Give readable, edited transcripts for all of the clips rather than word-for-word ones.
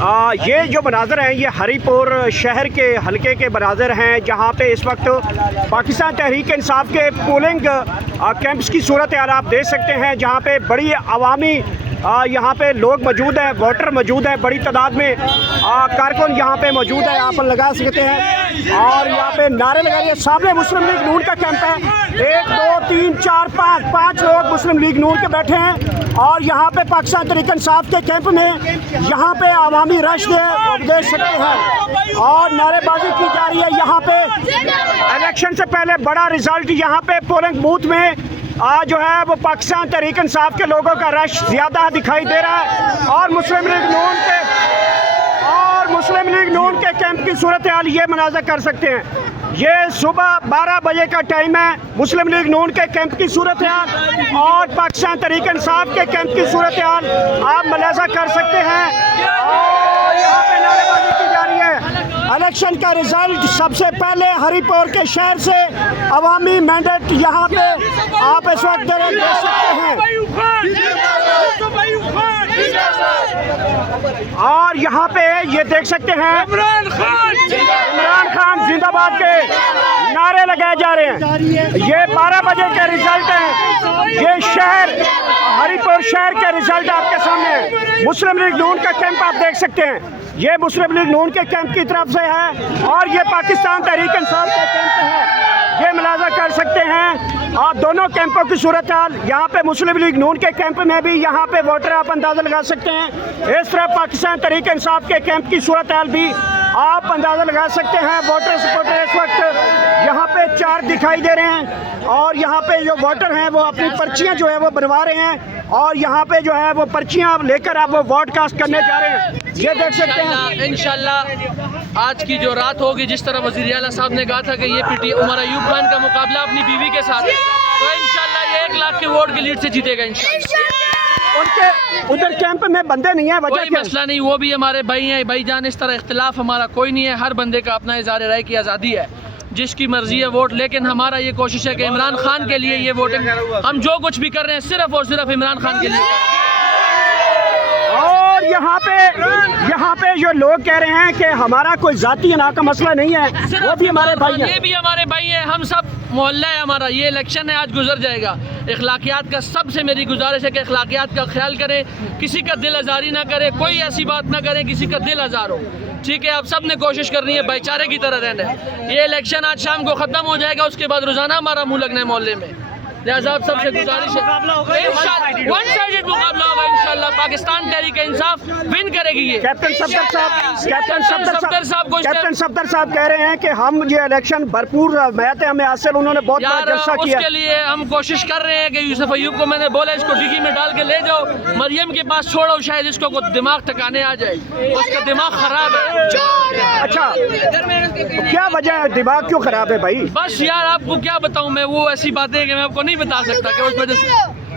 یہ جو مناظر ہیں یہ ہری پور شہر کے حلقے کے مناظر ہیں جہاں پہ اس وقت پاکستان تحریک انصاف کے پولنگ کیمپس کی صورتحال آپ دیکھ سکتے ہیں جہاں پہ بڑی عوامی یہاں پہ لوگ موجود ہیں، ووٹر موجود ہیں، بڑی تعداد میں کارکن یہاں پہ موجود ہیں، آپ لگا سکتے ہیں اور یہاں پہ نعرے لگا رہے ہیں۔ سامنے مسلم لیگ نون کا کیمپ ہے، 1 2 3 4 5 لوگ مسلم لیگ نون کے بیٹھے ہیں اور یہاں پہ پاکستان تحریک انصاف کے کیمپ میں یہاں پہ عوامی رش ہے وہ دیکھ سکتے ہیں اور نعرے بازی کی جا رہی ہے۔ یہاں پہ الیکشن سے پہلے بڑا رزلٹ یہاں پہ پولنگ بوتھ میں جو ہے وہ پاکستان تحریک انصاف کے لوگوں کا رش زیادہ دکھائی دے رہا ہے اور مسلم لیگ نون کے کیمپ کی صورتحال یہ مناظر کر سکتے ہیں۔ یہ صبح 12 بجے کا ٹائم ہے، مسلم لیگ نون کے کیمپ کی صورتحال اور پاکستان تحریک انصاف کے کیمپ کی صورتحال آپ ملاحظہ کر سکتے ہیں اور یہاں پہ نعرے بازی کی جا رہی ہے۔ الیکشن کا رزلٹ سب سے پہلے ہری پور کے شہر سے عوامی مینڈیٹ یہاں پہ آپ اس وقت دیکھ سکتے ہیں اور یہاں پہ یہ دیکھ سکتے ہیں عمران خان زندہ باد کے نعرے لگائے جا رہے ہیں۔ یہ 12 بجے کے رزلٹ ہیں، یہ شہر ہری پور شہر کے رزلٹ آپ کے سامنے ہے۔ مسلم لیگ نون کا کیمپ آپ دیکھ سکتے ہیں، یہ مسلم لیگ نون کے کیمپ کی طرف سے ہے اور یہ پاکستان تحریک انصاف کا کیمپ ہے، یہ ملاحظہ کر سکتے ہیں اور دونوں کیمپوں کی صورتحال یہاں پہ مسلم لیگ نون کے کیمپ میں بھی یہاں پہ ووٹر آپ اندازہ لگا سکتے ہیں، اس طرح پاکستان تحریک انصاف کے کیمپ کی صورتحال بھی آپ اندازہ لگا سکتے ہیں۔ ووٹر سپورٹر اس وقت یہاں پہ 4 دکھائی دے رہے ہیں اور یہاں پہ جو ووٹر ہیں وہ اپنی پرچیاں جو ہے وہ بنوا رہے ہیں اور یہاں پہ جو ہے وہ پرچیاں لے کر آپ وہ ووٹ کاسٹ کرنے جا رہے ہیں، یہ دیکھ سکتے ہیں۔ انشاءاللہ آج کی جو رات ہوگی، جس طرح وزیر اعلیٰ صاحب نے کہا تھا کہ یہ عمر ایوب خان کا مقابلہ اپنی بیوی کے ساتھ ہے، تو انشاءاللہ یہ 1 لاکھ کے ووٹ کی لیڈ سے جیتے گا انشاءاللہ۔ ان کے ادھر کیمپ میں بندے نہیں ہیں، وجہ کوئی کیا؟ مسئلہ نہیں، وہ بھی ہمارے بھائی ہیں، بھائی جان، اس طرح اختلاف ہمارا کوئی نہیں ہے، ہر بندے کا اپنا اظہار رائے کی آزادی ہے، جس کی مرضی ہے ووٹ، لیکن ہمارا یہ کوشش ہے کہ عمران خان کے لیے یہ ووٹنگ ہم جو کچھ بھی کر رہے ہیں صرف اور صرف عمران خان کے لیے کر رہے ہیں۔ اور یہاں پہ جو لوگ کہہ رہے ہیں کہ ہمارا کوئی ذاتی انا کا مسئلہ نہیں ہے، وہ بھی ہمارے بھائی ہیں، یہ بھی ہمارے بھائی ہیں، ہم سب محلہ ہے ہمارا، یہ الیکشن ہے، آج گزر جائے گا۔ اخلاقیات کا سب سے میری گزارش ہے کہ اخلاقیات کا خیال کریں، کسی کا دل آزاری نہ کرے، کوئی ایسی بات نہ کریں کسی کا دل آزار ہو، ٹھیک ہے؟ آپ سب نے کوشش کرنی ہے بھائی چارے کی طرح رہنا ہے۔ یہ الیکشن آج شام کو ختم ہو جائے گا، اس کے بعد روزانہ ہمارا منہ لگنا ہے محلے میں، لہٰذا آپ سب سے گزارش ہے ون سائیڈڈ مقابلہ ہوگا انشاءاللہ، پاکستان تحریک انصاف ون کرے گی۔ یہ کیپٹن صفدر صاحب کہہ رہے ہیں کہ ہم یہ الیکشن بھرپور میت ہمیں حاصل، انہوں نے بہت بڑا جلسہ کیا، اس کے لیے ہم کوشش کر رہے ہیں کہ یوسف ایوب کو میں نے بولا اس کو ڈگی میں ڈال کے لے جاؤ، مریم کے پاس چھوڑو، شاید اس کو دماغ ٹھکانے آ جائے، اس کا دماغ خراب ہے۔ اچھا کیا وجہ ہے، دماغ کیوں خراب ہے بھائی؟ بس یار آپ کو کیا بتاؤں میں، وہ ایسی باتیں کہ میں آپ کو نہیں بتا سکتا کہ اس وجہ سے۔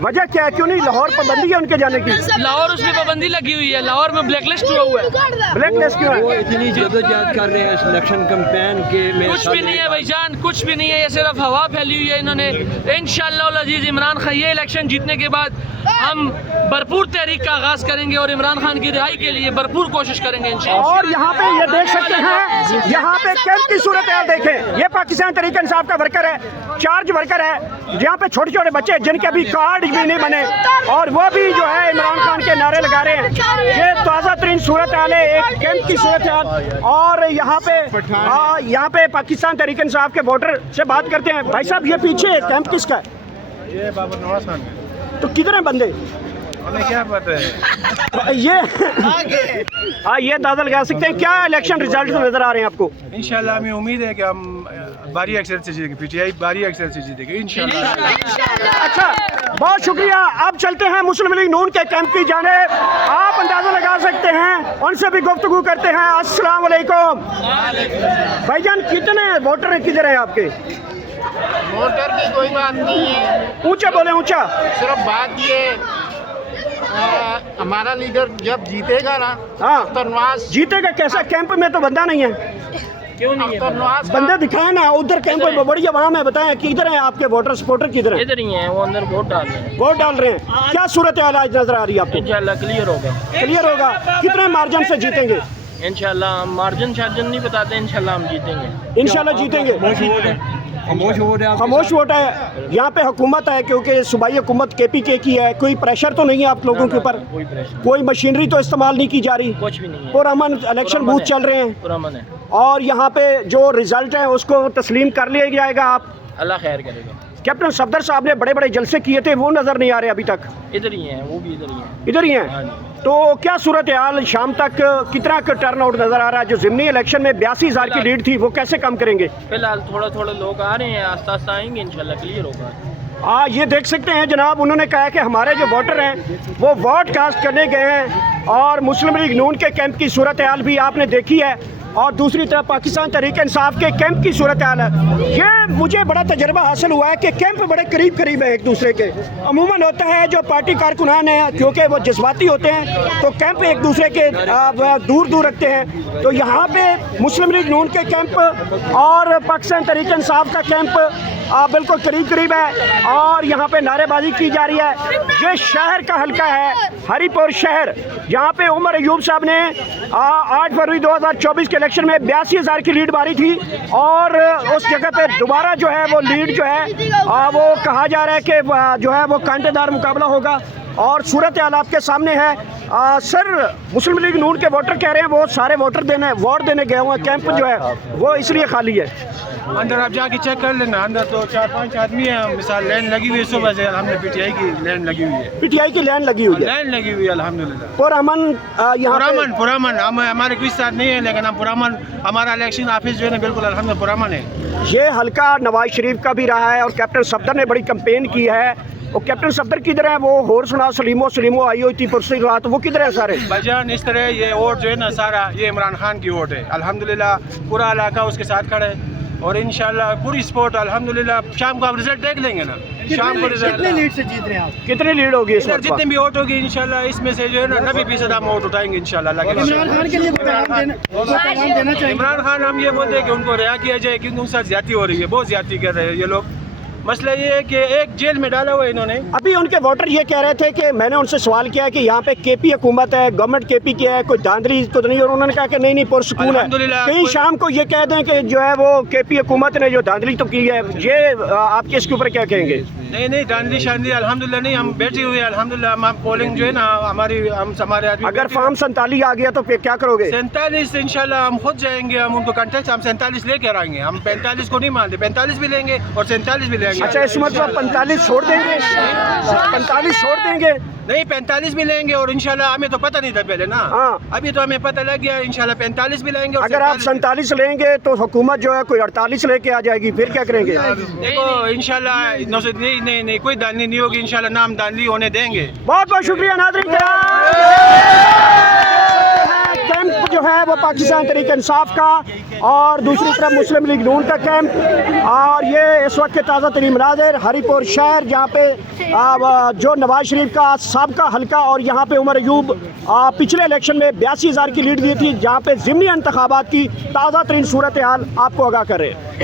وجہ کیا ہے، کیوں نہیں لاہور پابندی ہے ان کے جانے کی؟ لاہور اس میں پابندی لگی ہوئی ہے، لاہور میں بلیک لسٹ ہوا ہوا ہے۔ بلیک لسٹ کیوں ہے؟ وہ اتنی جدوجہد کر رہے ہیں اس الیکشن کمپین کے میں، کچھ بھی نہیں ہے بھائی جان، کچھ بھی نہیں ہے، یہ صرف ہوا پھیلی ہوئی ہے انہوں نے۔ انشاءاللہ العزیز عمران خان یہ الیکشن جیتنے کے بعد ہم بھرپور تحریک کا آغاز کریں گے اور عمران خان کی رہائی کے لیے بھرپور کوشش کریں گے انشاءاللہ۔ اور یہاں پہ یہ دیکھ سکتے ہیں، یہاں پہ کیمپ کی صورتحال دیکھیں، یہ پاکستان تحریک انصاف کا ورکر ہے، چارج ورکر ہے، یہاں پہ چھوٹے چھوٹے بچے جن کے ابھی کارڈ بھی نہیں بنے اور وہ بھی جو ہے عمران خان کے نعرے لگا رہے ہیں۔ یہ تازہ ترین صورتحال ہے ایک کیمپ کی صورتحال، اور یہاں پہ پاکستان تحریک انصاف کے ووٹر سے بات کرتے ہیں۔ بھائی صاحب یہ پیچھے کیمپ کس کا ہے؟ یہ بابر نواز خان کا۔ تو کدھر ہیں بندے؟ انہیں کیا پتہ ہے؟ یہ اندازہ لگا سکتے ہیں کیا الیکشن ریزلٹ نظر آ رہے ہیں آپ کو؟ انشاءاللہ ہمیں امید ہے کہ ہم بھاری اکثریت سے جیتیں گے، پی ٹی آئی بھاری اکثریت سے جیتے گے انشاءاللہ۔ اچھا بہت شکریہ، اب چلتے ہیں مسلم لیگ نون کے کیمپ کی جانب، آپ اندازہ لگا سکتے ہیں، ان سے بھی گفتگو کرتے ہیں۔ السلام علیکم بھائی جان، کتنے ووٹر کدھر ہیں آپ کے؟ ووٹر کی کوئی بات نہیں ہے، اونچا بولیں، اونچا۔ صرف بات یہ ہمارا لیڈر جب جیتے گا نا ہاں تو نواز جیتے گا کیسا؟ کیمپ میں تو بندہ نہیں ہے۔ بندے دکھائیں نا, ادھر کیمپ میں بڑی عوام ہے, بتائیں کدھر ہیں آپ کے ووٹر سپورٹر, کدھر ہیں؟ ادھر ہی ہیں, وہ اندر ووٹ ڈال رہے ہیں. ووٹ ڈال رہے ہیں. کیا صورتحال آج نظر آ رہی ہے آپ کو؟ انشاءاللہ کلیئر ہوگا. کلیئر ہوگا. کتنے مارجن سے جیتیں گے؟ انشاءاللہ ہم مارجن شارجن نہیں بتاتے, انشاءاللہ ہم جیتیں گے. انشاءاللہ جیتیں گے. خاموش ووٹ ہے. خاموش ووٹ ہے. یہاں پہ حکومت ہے, کیونکہ صوبائی حکومت کے پی کے کی ہے, کوئی پریشر تو نہیں ہے آپ لوگوں کے اوپر؟ کوئی پریشر, کوئی مشینری تو استعمال نہیں کی جا رہی؟ کچھ بھی نہیں ہے, پرامن الیکشن بوتھ چل رہے ہیں, پرامن ہے. اور یہاں پہ جو رزلٹ ہے اس کو تسلیم کر لیا جائے گا. آپ اللہ خیر کرے گا. کیپٹن صفدر صاحب نے بڑے بڑے جلسے کیے تھے, وہ نظر نہیں آ رہے ابھی تک. ادھر ہی ہیں, وہ بھی ادھر ہی ہیں. ادھر ہی ہاں ہیں. جی. تو کیا صورتحال شام تک کتنا ٹرن آؤٹ نظر آ رہا ہے؟ جو ضمنی الیکشن میں 82,000 کی لیڈ تھی, وہ کیسے کم کریں گے؟ فی الحال تھوڑا تھوڑا لوگ آ رہے ہیں, آہستہ آہستہ آئیں گے, انشاءاللہ کلیئر ہوگا. یہ دیکھ سکتے ہیں جناب, انہوں نے کہا کہ ہمارے جو ووٹر ہیں وہ ووٹ کاسٹ کرنے گئے ہیں, اور مسلم لیگ نون کے کیمپ کی صورتحال بھی آپ نے دیکھی ہے, اور دوسری طرف پاکستان تحریک انصاف کے کیمپ کی صورتحال ہے. یہ مجھے بڑا تجربہ حاصل ہوا ہے کہ کیمپ بڑے قریب قریب ہیں ایک دوسرے کے. عموماً ہوتا ہے جو پارٹی کارکنان ہیں, کیونکہ وہ جذباتی ہوتے ہیں, تو کیمپ ایک دوسرے کے دور دور رکھتے ہیں. تو یہاں پہ مسلم لیگ نون کے کیمپ اور پاکستان تحریک انصاف کا کیمپ بالکل قریب قریب ہے, اور یہاں پہ نعرے بازی کی جا رہی ہے. یہ شہر کا حلقہ ہے ہری پور شہر, جہاں پہ عمر ایوب صاحب نے 8 فروری 2024 کے الیکشن میں 82,000 کی لیڈ ماری تھی, اور اس جگہ پہ دوبارہ جو ہے وہ لیڈ جو ہے وہ کہا جا رہا ہے کہ جو ہے وہ کانٹے دار مقابلہ ہوگا. اور صورتحال آپ کے سامنے ہے. سر, مسلم لیگ نون کے ووٹر کہہ رہے ہیں وہ سارے ووٹ دینے گئے ہوئے ہیں, کیمپ جو ہے وہ اس لیے خالی ہے. اندر آپ جا کے چیک کر لینا, اندر تو 4-5 آدمی ہیں, مثال لائن لگی ہوئی ہے صبح سے. ہم نے پی ٹی آئی کی لائن لگی ہوئی ہے, پی ٹی آئی کی لائن لگی ہوئی ہے, لائن لگی ہوئی ہے الحمدللہ. پرامن یہاں پرامن ہم ہمارے کوئی ساتھ نہیں ہے, لیکن ہم پرامن, ہمارا الیکشن آفس جو ہے نا بالکل الحمدللہ پرامن ہے. یہ حلقہ نواز شریف کا بھی رہا ہے, اور کیپٹن صفدر نے بڑی کمپین کی ہے. اور کیپٹن صفدر کدھر ہیں؟ وہ ہور سنا سلیمو آئی ہوئی تھی پرسوں رات, وہ کدھر ہیں سارے؟ بھجان اس طرح یہ ووٹ جو ہے نا سارا یہ عمران خان کی ووٹ ہے الحمدللہ. پورا علاقہ اس کے ساتھ کھڑا ہے, اور انشاءاللہ پوری سپورٹ الحمدللہ. شام کو آپ رزلٹ دیکھ لیں گے نا, شام کو رزلٹ. کتنی لیڈ سے جیت رہے ہیں آپ؟ کتنی لیڈ ہوگی اس وقت؟ جتنے بھی ووٹ ہوگی انشاءاللہ اس میں سے جو ہے نا 90% ہم ووٹ اٹھائیں گے انشاءاللہ. عمران خان کے لیے عمران خان ہم یہ بولتے ہیں کہ ان کو رہا کیا جائے, کیونکہ ان کے ساتھ زیادتی ہو رہی ہے, بہت زیادتی کر رہے ہیں یہ لوگ. مسئلہ یہ ہے کہ ایک جیل میں ڈالا ہوا ہے انہوں نے. ابھی ان کے ووٹر یہ کہہ رہے تھے کہ میں نے ان سے سوال کیا کہ یہاں پہ کے پی حکومت ہے, گورنمنٹ کے پی کی ہے, کوئی دھاندلی تو نہیں, اور انہوں نے کہا کہ نہیں پرسکون ہے. کہیں شام کو یہ کہہ دیں کہ جو ہے وہ کے پی حکومت نے جو دھاندلی تو کی ہے, یہ آپ کے اس کے اوپر کیا کہیں گے؟ نہیں دھاندلی شاندلی الحمدللہ نہیں, ہم بیٹھے ہوئے ہیں الحمدللہ. ہم پولنگ جو ہے نا ہمارے آدمی, اگر فارم 47 آ گیا تو پھر کیا کرو گے؟ 47 انشاءاللہ ہم خود جائیں گے, ہم ان کو کنٹیکٹ, ہم 47 لے کے آئیں گے. ہم 45 کو نہیں مانتے, 45 بھی لیں گے اور 47 بھی لیں گے. اچھا, اس مطلب 45 چھوڑ دیں گے؟ 45 چھوڑ دیں گے؟ نہیں 45 بھی لیں گے, اور انشاءاللہ ہمیں تو پتہ نہیں تھا پہلے نا, ابھی تو ہمیں پتہ لگ گیا انشاءاللہ 45 بھی لیں گے. اگر آپ 47 لیں گے تو حکومت جو ہے کوئی 48 لے کے آ جائے گی, پھر کیا کریں گے؟ دیکھو انشاءاللہ نہیں کوئی دھاندلی نہیں ہوگی انشاءاللہ, نام دھاندلی ہونے دیں گے. بہت بہت شکریہ ناظرین. کیمپ جو ہے وہ پاکستان تحریک انصاف کا, اور دوسری طرف مسلم لیگ نون کا کیمپ, اور یہ اس وقت کے تازہ ترین مناظر ہری پور شہر, جہاں پہ جو نواز شریف کا سابقہ حلقہ, اور یہاں پہ عمر ایوب پچھلے الیکشن میں 82,000 کی لیڈ دی تھی, جہاں پہ ضمنی انتخابات کی تازہ ترین صورتحال آپ کو آگاہ کر رہے ہیں.